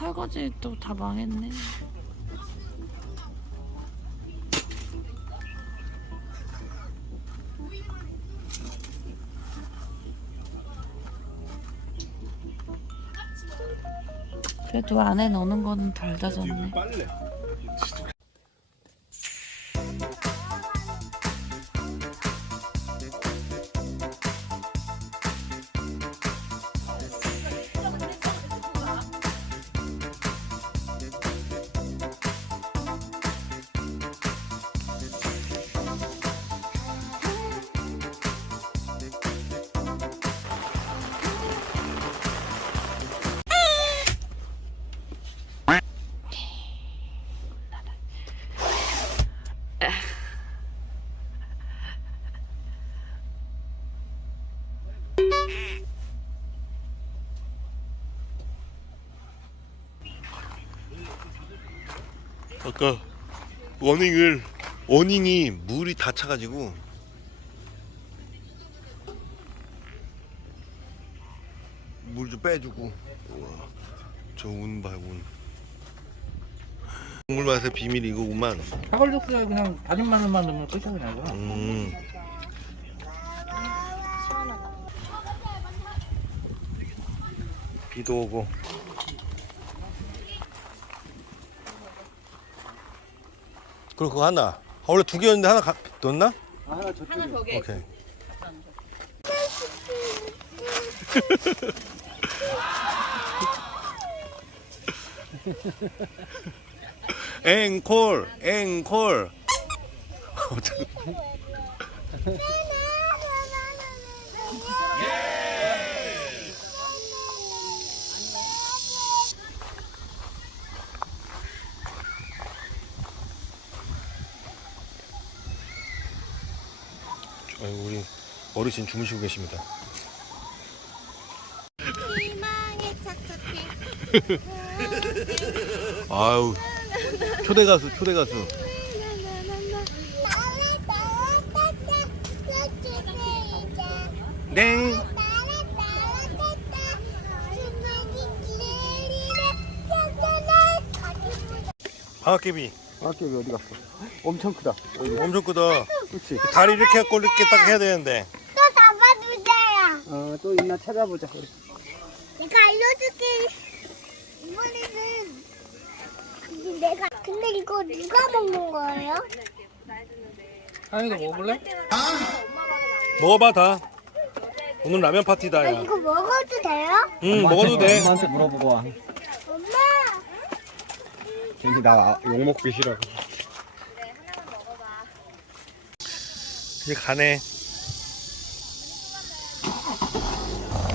설거지 또 다 망했네. 그래도 안에 넣는 거는 덜. 빨래. 아까 워닝을 워닝이 물이 다 차가지고 물 좀 빼주고 저운 봐, 운. 국물 맛의 비밀이 이거구만. 사골 육수에 그냥 다진 마늘만 넣으면 끝이야 그냥 이거. 음. 비도 오고. 그리고 그거 하나. 아, 원래 두 개였는데 하나 가, 넣었나? 아, 하나 저쪽에. 오케이. 앵콜, 앵콜. 아이고 우리 어르신 주무시고 계십니다. 희망의 착착해 아유 초대 가수 초대 가수. 땡. 방학개비 방학개비 어디 갔어? 엄청 크다. 엄청 크다. 그렇지. 다리 이렇게 갖고 이렇게 딱 해야 되는데. 또 잡아주세요 어, 또 있나 찾아보자. 내가 알려줄게 이번에는 내가 근데 이거 누가 먹는 거예요? 하영이도 먹어볼래? 먹어봐 다. 오늘 라면 파티다 아, 야. 이거 먹어도 돼요? 응 먹어도 돼. 엄마한테 물어보고 와. 엄마 괜히 나 욕 먹기 싫어. 이제 가네.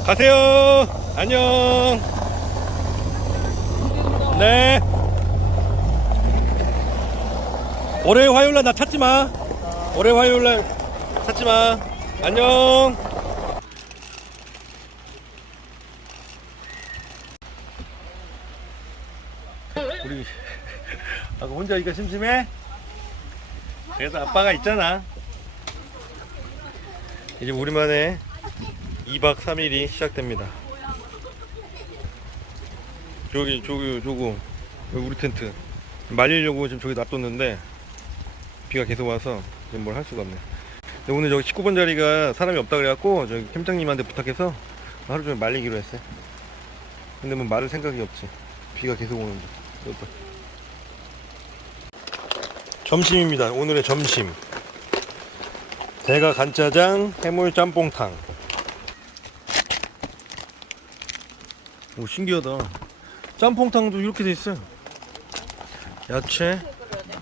가세요. 안녕. 네. 올해 화요일 날 나 찾지 마. 올해 화요일 날 찾지 마. 안녕. 우리 아까 혼자 있기가 심심해? 그래서 아빠가 있잖아. 이제 우리만의 2박 3일이 시작됩니다. 저기, 저기, 저거, 우리 텐트. 말리려고 지금 저기 놔뒀는데, 비가 계속 와서 지금 뭘 할 수가 없네. 근데 오늘 저기 19번 자리가 사람이 없다 그래갖고, 저기 캠장님한테 부탁해서 하루 종일 말리기로 했어요. 근데 뭐 말을 생각이 없지. 비가 계속 오는데. 점심입니다. 오늘의 점심. 대가 간짜장, 해물 짬뽕탕. 오 신기하다. 짬뽕탕도 이렇게 돼 있어요. 야채,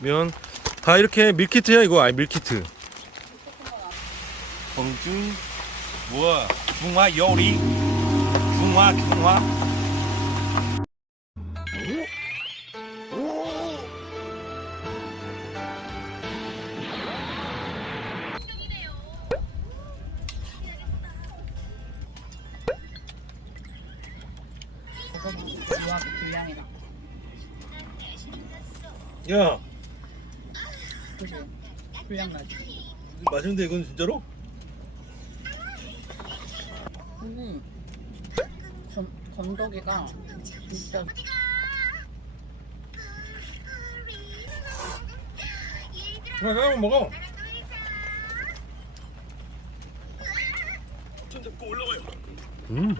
면, 다 이렇게 밀키트야 이거. 아니 밀키트. 광주, 뭐야? 중화 요리, 중화 중화. 야 그지? 불량 나지. 맞은데 이건 진짜로? 근데 건, 건더기가 진짜 그냥 사람 먹어 좀 잡고 올라가요 음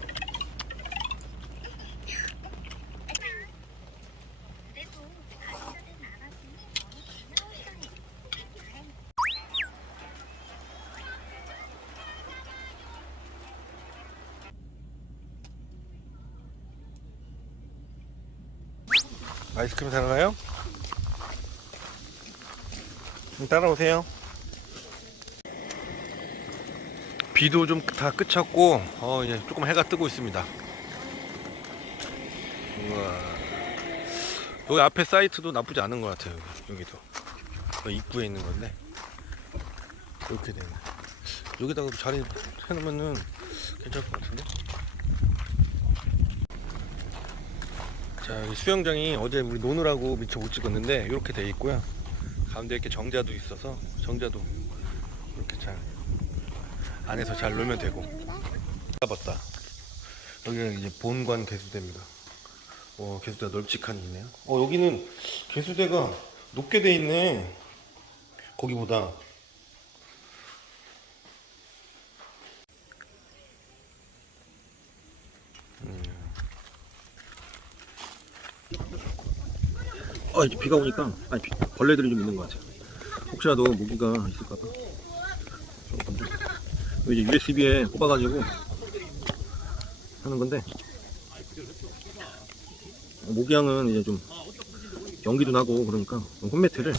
아이스크림 사러 가요? 좀 따라오세요. 비도 좀 다 끝쳤고 어 이제 조금 해가 뜨고 있습니다. 우와. 여기 앞에 사이트도 나쁘지 않은 것 같아요. 여기도 여기 입구에 있는 건데 이렇게 되네. 여기다가 자리 해놓으면은 괜찮을 것 같은데. 자 여기 수영장이 어제 우리 노느라고 미처 못 찍었는데 이렇게 돼 있고요. 가운데 이렇게 정자도 있어서 정자도 이렇게 잘 안에서 잘 놀면 되고. 잡았다. 여기는 이제 본관 개수대입니다. 어 개수대가 널찍하니 있네요. 어 여기는 개수대가 높게 돼 있네. 거기보다 아 이제 비가 오니까 아니 비- 벌레들이 좀 있는 것 같아요. 혹시라도 모기가 있을까봐. 이제 USB에 꼽아가지고 하는 건데 모기향은 이제 좀 연기도 나고 그러니까 홈매트를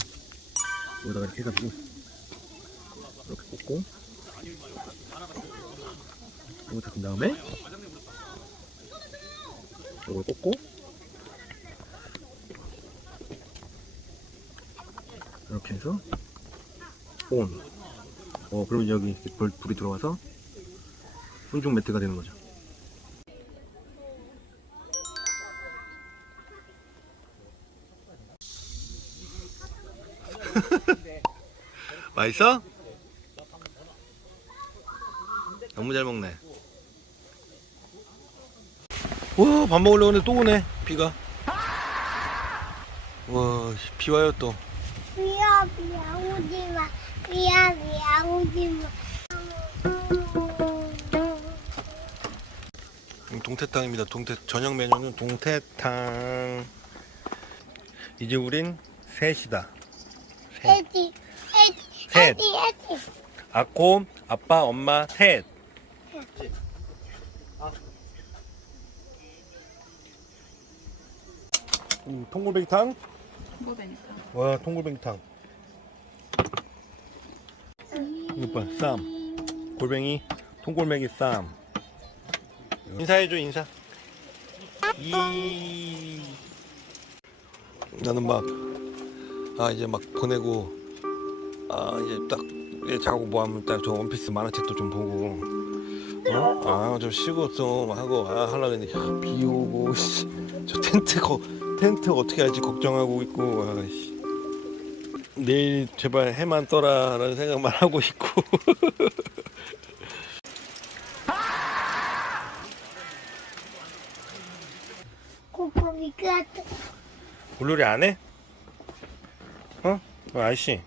여기다가 이렇게 해가지고 이렇게 꽂고 이거 닫은 다음에 이걸 꽂고 이렇게 해서 온 어, 그러면 여기 불, 불이 들어와서 손중 매트가 되는 거죠. 맛있어? 너무 잘 먹네. 와, 밥 먹으려고 하는데 또 오네, 비가. 와, 씨, 비 와요 또. 오지 마. 오지 마. 음, 동태탕입니다. 동태 저녁 메뉴는 동태탕. 이제 우린 셋이다. 셋. 해지 해지 셋. 해지 해지. 아코, 아빠, 엄마, 셋. 음, 통골뱅이탕? 홍보되니까. 와, 통골뱅이탕. 이거 봐, 쌈. 골뱅이, 통골뱅이 쌈. 인사해줘, 인사. 이. 나는 막, 아, 이제 막 보내고, 아, 이제 딱, 이제 자고 뭐 하면 딱 저 원피스 만화책도 좀 보고, 어? 아, 좀 쉬고 좀 하고, 아, 하려고 했는데, 야, 비 오고, 씨. 저 텐트, 거, 텐트 어떻게 할지 걱정하고 있고, 아, 씨. 내일 제발 해만 떠라라는 생각만 하고 있고. 고기 끝. 물놀이 안 해? 어? 어 아저씨.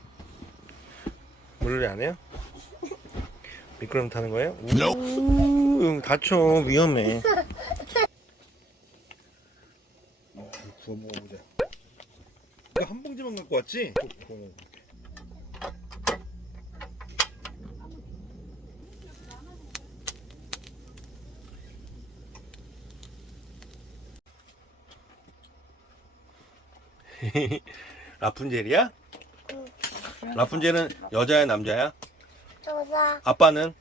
물놀이 안 해요? 미끄럼 타는 거예요? 우, 응, 다쳐. 위험해. 구워 먹어보자. 한 봉지만 갖고 왔지? 라푼젤이야? 라푼젤은 여자야 남자야? 조사. 아빠는?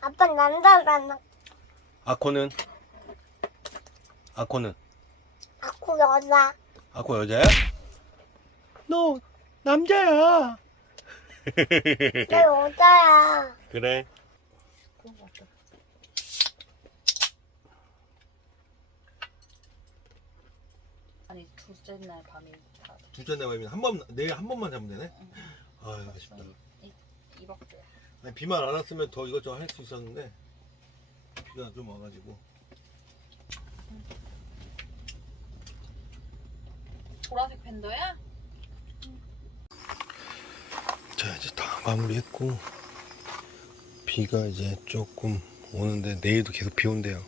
아빠 남자잖아. 아코는? 아코는? 아쿠 여자. 아코 여자야? 너 남자야. 내 여자야. 그래. 아니 둘째 날 밤에 다 두잔 내면 한 번 내일 한 번만 자면 되네. 아 아쉽다. 이, 이박주야. 아니, 비만 안 왔으면 더 이것저것 할 수 있었는데 비가 좀 와가지고. 보라색 팬더야? 자 이제 다 마무리했고 비가 이제 조금 오는데 내일도 계속 비 온대요.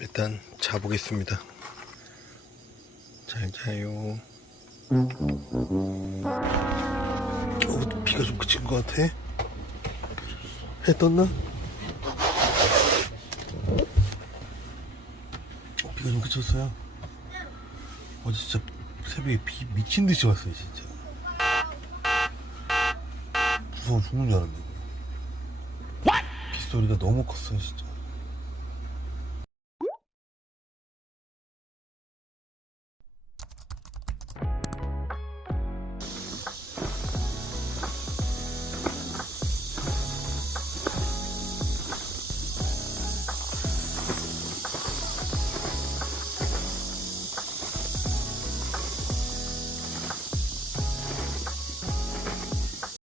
일단 자보겠습니다. 잘 자요. 어, 비가 좀 그친 것 같아. 해 떴나? 어, 비가 좀 그쳤어요. 어제 진짜 새벽에 비 미친 듯이 왔어요, 진짜. 무서워 죽는 줄 알았네. 빗소리가 너무 컸어요, 진짜.